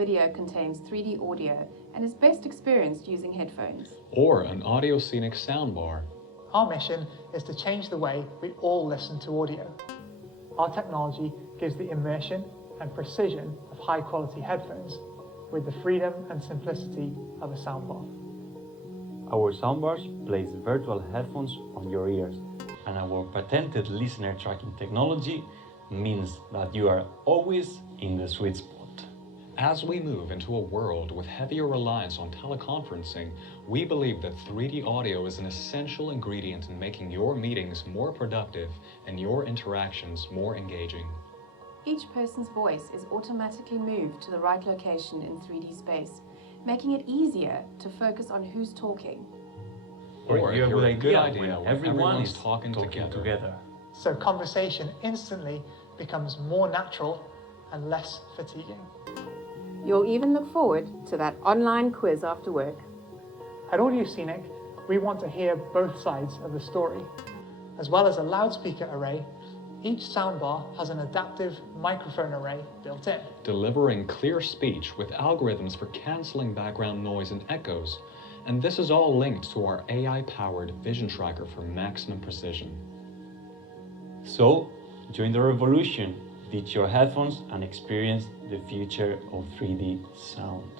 video contains 3D audio and is best experienced using headphones. Or an audio-scenic soundbar. Our mission is to change the way we all listen to audio. Our technology gives the immersion and precision of high-quality headphones with the freedom and simplicity of a soundbar. Our soundbars place virtual headphones on your ears, and our patented listener tracking technology means that you are always in the sweet spot. As we move into a world with heavier reliance on teleconferencing, we believe that 3D audio is an essential ingredient in making your meetings more productive and your interactions more engaging. Each person's voice is automatically moved to the right location in 3D space, making it easier to focus on who's talking. Or you have a good idea when when everyone is talking together. So conversation instantly becomes more natural and less fatiguing. You'll even look forward to that online quiz after work. At Audio Scenic, we want to hear both sides of the story. As well as a loudspeaker array, each soundbar has an adaptive microphone array built in, delivering clear speech with algorithms for cancelling background noise and echoes. And this is all linked to our AI-powered vision tracker for maximum precision. So, join the revolution, ditch your headphones and experience the future of 3D sound.